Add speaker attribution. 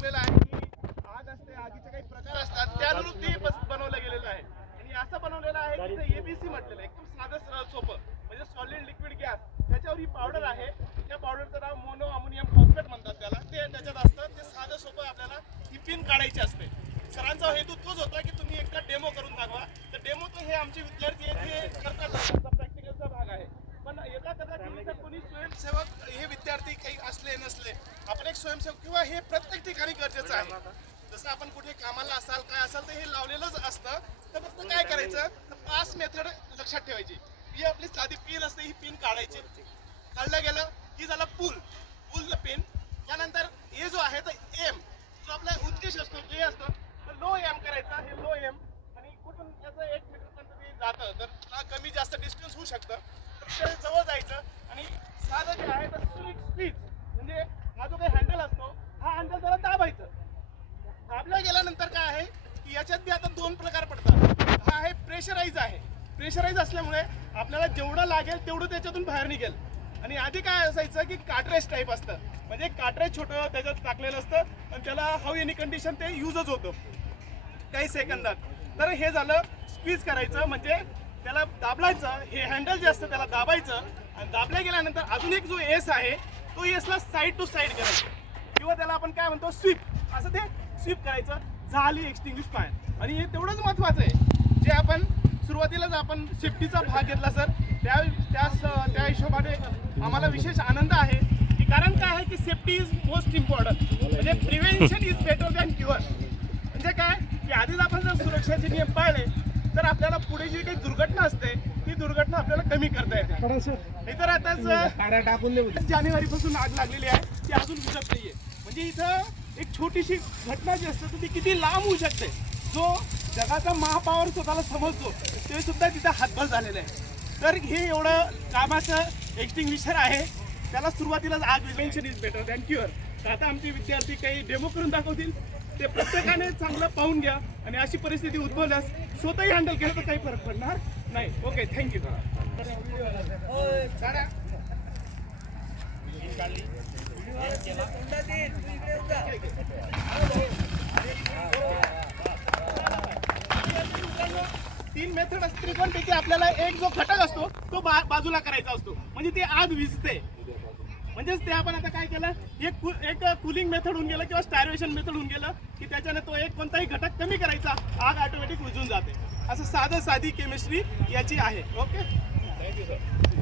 Speaker 1: शिकलेलं आहे की आग असते आगीचे काही प्रकार असतात त्यानुरूप ते बस- बनवलं गेलेलं आहे. आणि असं बनवलेलं आहे की ते एबीसी म्हटलेलं आहे. एकदम साधं सरळ सोपं. म्हणजे सॉलिड लिक्विड गॅस त्याच्यावर ही पावडर आहे. त्या पावडरचं नाव मोनो अमोनियम फॉस्फेट म्हणतात त्याला. ते त्याच्यात असतं. ते साधं सोपं आपल्याला ही पिन काढायची असते. सरांचा हेतू तोच होता की तुम्ही एकदा डेमो करून दाखवा. तर डेमो तर हे आमचे विद्यार्थी आहेत हे करतात त्यांचा प्रॅक्टिकलचा भाग आहे पण एका कदाचित जर कोणी स्वयंसेवक हे विद्यार्थी काही असले नसले. आपण एक स्वयंसेवक किंवा हे प्रत्येक ठिकाणी गरजेचं आहे. जसं आपण कुठे कामाला असाल काय असाल तर हे लावलेलंच असतं. तर फक्त काय करायचं? तर पास मेथड लक्षात ठेवायची. ही आपली साधी पिन असते ही पिन काढायची. काढलं गेलं की झालं पूल पूल पिन त्यानंतर ए जो आहे तर एम जो आपला उद्देश असतो ए असतो तर लो एम करायचा. हे लो एम आणि कुठून याचं एक मीटर पर्यंत जातं. तर हा कमी जास्त डिस्टन्स होऊ शकतं. तर जवळ जायचं आणि साधं जे आहे तर स्पीड म्हणजे हा जो काही हँडल असतो हा हँडल त्याला दाबायचं दाबलं गेल्यानंतर काय आहे की याच्यात बी आता दोन प्रकार पडतात. हा आहे प्रेशराईज आहे. प्रेशराईज असल्यामुळे आपल्याला जेवढं लागेल तेवढं त्याच्यातून बाहेर निघेल. आणि आधी काय असायचं की काटरेज टाईप असतं. म्हणजे काटरेज छोटं त्याच्यात टाकलेलं असतं आणि त्याला हाऊ एनी कंडिशन ते युजच होतं. काही सेकंदात. तर हे झालं स्क्वीज करायचं. म्हणजे त्याला दाबलायचं. हे हँडल जे असतं त्याला दाबायचं. आणि दाबल्या गेल्यानंतर अजून एक जो एस आहे तो एसला साईड टू साईड करायचा. किंवा त्याला आपण काय म्हणतो स्वीप असं ते स्वीप करायचं. झाली एक्सटिंग्विश फायर आणि हे तेवढंच महत्त्वाचं आहे. जे आपण सुरुवातीलाच आपण सेफ्टीचा भाग घेतला सर त्या त्या त्या हिशोबाने आम्हाला विशेष आनंद आहे. की कारण काय आहे की सेफ्टी इज मोस्ट इम्पॉर्टंट म्हणजे prevention is better than cure म्हणजे काय? की आधीच आपण जर सुरक्षाचे नियम पाळले तर आपल्याला पुढे जी काही दुर्घटना असते ती दुर्घटना आपल्याला कमी करता येते. हे तर आताच जानेवारी पासून आग लागलेली आहे ती अजून बुजत नाहीये. म्हणजे इथं एक छोटीशी घटना जी असते तर ती किती लांब होऊ शकते? जो जगाचा महापावर स्वतःला समजतो ते सुद्धा तिथं हातबल झालेलं आहे तर हे एवढं कामाचं एक्स्टिंग्विशर आहे. त्याला सुरुवातीलाच आग prevention is better than cure तर आता आमचे विद्यार्थी काही डेमो करून दाखवतील. ते प्रत्येकाने चांगलं पाहून घ्या आणि अशी परिस्थिती उद्भवल्यास स्वतःही हँडल केलं तर काही फरक पडणार नाही. ओके थँक्यू तीन मेथड असते पण पैकी आपल्याला एक जो घटक असतो तो बा- बाजूला करायचा असतो. म्हणजे ते आग विजते. म्हणजेच ते आपण आता काय केलं एक एक कुलिंग मेथड होऊन गेलं किंवा स्टायरेशन मेथड होऊन गेलं की त्याच्याने तो एक कोणताही घटक कमी करायचा आग ऑटोमॅटिक विजून जाते. असं साधं साधी केमिस्ट्री याची आहे. Okay thank you sir